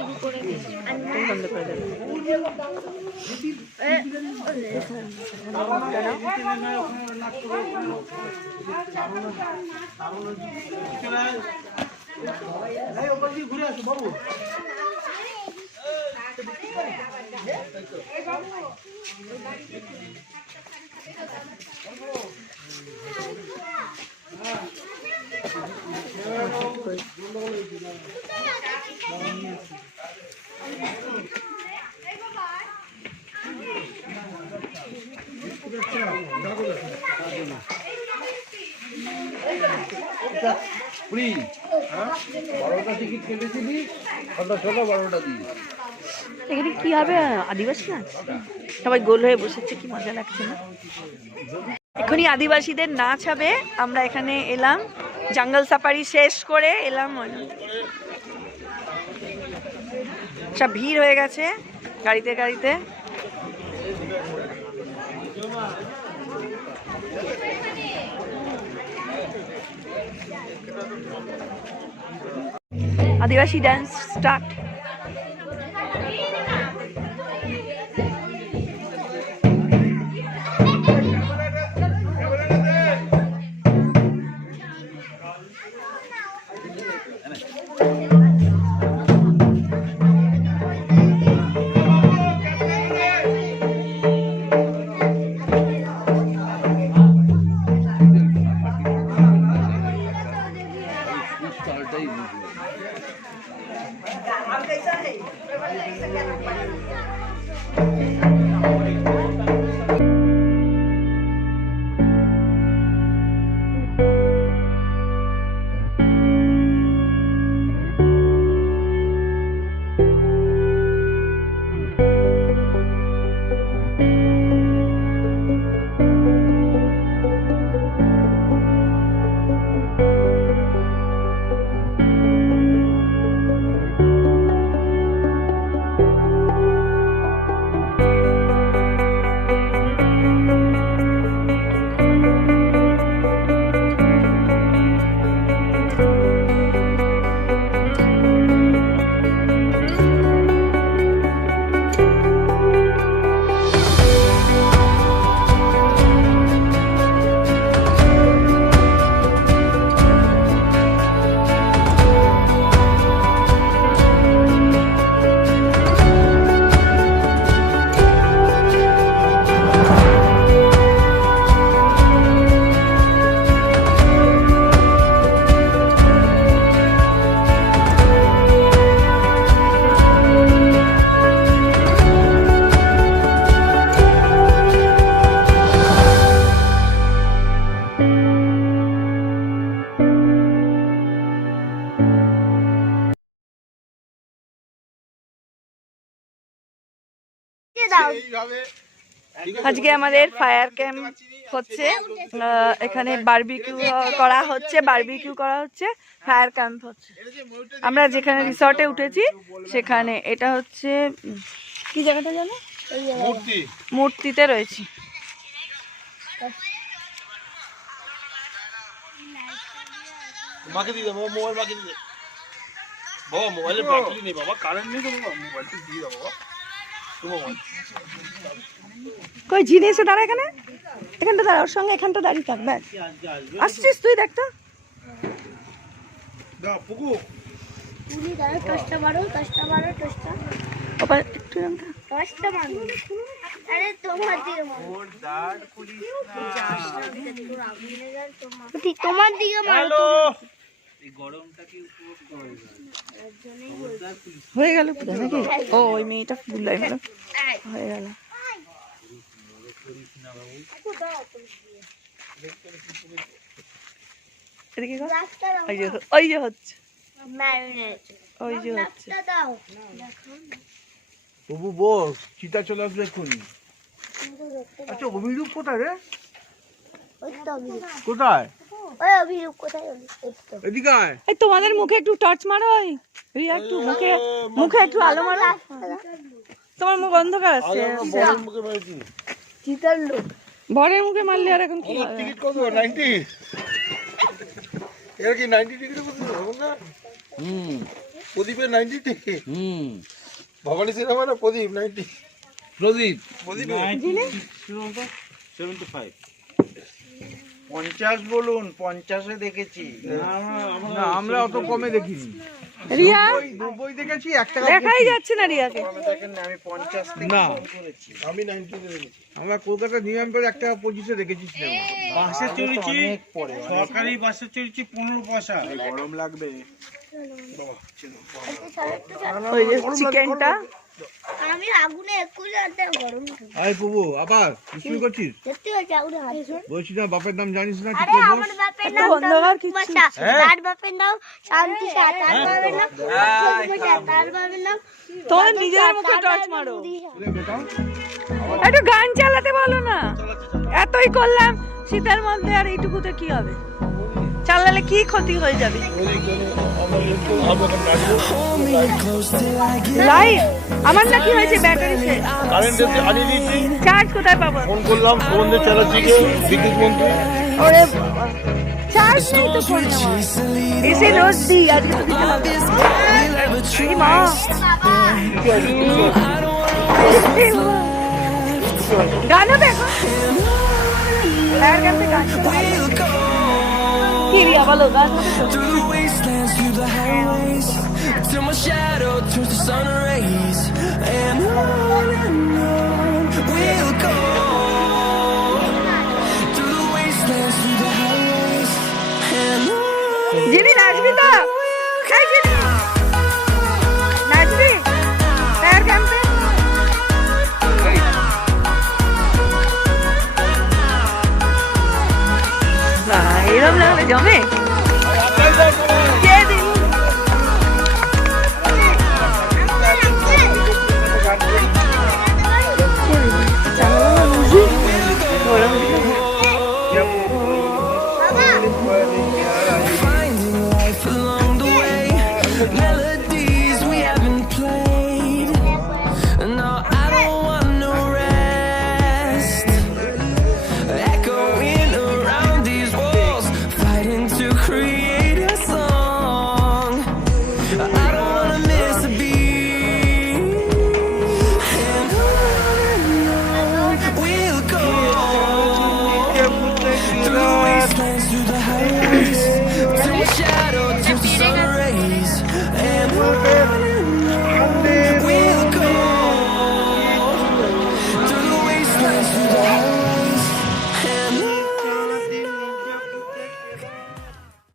শুরু করে দিয়েছি বন্ধ করে দেবে। ঘুরে আসো বাবু। এখানে কি হবে? আদিবাসী নাচ, সবাই গোল হয়ে বসেছে, কি মজা লাগছে না? এখনই আদিবাসীদের নাচ হবে। আমরা এখানে এলাম, জঙ্গল সাফারি শেষ করে এলাম। সব ভিড় হয়ে গেছে গাড়িতে গাড়িতে। আদিবাসী ডান্স স্টার্ট। আজকে আমাদের ফায়ার ক্যাম্প হচ্ছে, এখানে বারবিকিউ করা হচ্ছে, ফায়ার ক্যাম্প হচ্ছে। আমরা যেখানে রিসর্টে উঠেছি সেখানে, এটা হচ্ছে কি জায়গাটা জানো? মূর্তিতে রয়েছি। কই ঝিনে এসে দাঁড়া, এখানটা দাঁড়া, ওর সঙ্গে এখানটা দাঁড়িয়ে থাক। ব্যাস আসছিস তুই, দেখ তো। তোমার দিকে হয়ে গেল নাকি? ও ওই মেয়েটা ফুল হয়ে গেল। ওই যে হচ্ছে। তবু বস, চিতা চলে আসবে এক্ষুনি। আচ্ছা অভিরূপ কোথায় রে? কোথায়? তোমাদের মুখে একটু টর্চ মারো, রিয়া একটু মুখে একটু আলো মারো। তোমার মুখ অন্ধকার আসছে। বরের মুখে মারলে আর এখন কি হবে? টিকিট কত? 90? এর কি 90 ডিগ্রি করতে হবে না? প্রদীপের 90 থেকে ভবানী সিনেমা না প্রদীপ 90 প্রদীপ প্রদীপ 75 50 বলুন 50-এ দেখেছি না আমরা অত কমে দেখিনি রিয়া 90 দেখেছি 1 টাকা দেখাই যাচ্ছে না রিয়াকে। আমি দেখেন না আমি 50 থেকে না ফোন করেছি আমি 90 তে দেখেছি আমরা কলকাতা নিউ এম্পায়ার 1 টাকা 25-এ দেখেছি সিনেমা বাসে চড়েছি, অনেক পরে সরকারি বাসে চড়েছি 15 পয়সা। গরম লাগবে ওই যে চিকেনটা আমি আগুনে একুলে আনতে গরম আরে প্রভু আবার শুরু করছিস সত্যি হয়েছে আগুনে হারিয়েছে বলছি না বাপের নাম জানিস না আরে ঠিক আমার বাপের নাম অন্ধকার কিচ্ছু মশা তার বাপের নাম শান্তি শাহ তার বাপের নাম মশা তার বাপের নাম তোমার নিজের মুখে তার টর্চ বাপের নাম মারো। মুদিহা। একটু গান চালাতে বলো না, এতই করলাম শীতের মধ্যে আর এইটুকুতে কি হবে, চালালে কি ক্ষতি হয়ে যাবে। লাইট আমার না কি হয়েছে ব্যাটারি শেষ, কারেন্ট আনিয়ে দিয়েছি চার্জ কোথায় পাবো? ফোন করলাম সুগন্ধে চ্যাটার্জিকে বিদ্যুৎ মন্ত্রী ওরে চার্জ নেই তো ফোনে আমার, এসে রোজ দিই, আজকে তো দিতে হবে। এই মা গানও দেখো, গান গানতে গান কি রিয়া বলো, গান Through the wastelands, through the highways, till my shadow turns to sun rays, and on we'll go. Through the wastelands, through the highways, and on. জিনি নাচবি তো? এই জিনি নাচবি প্যার গানতে? এরম লাগলে জমে কে দিল? Finding life along the way, melody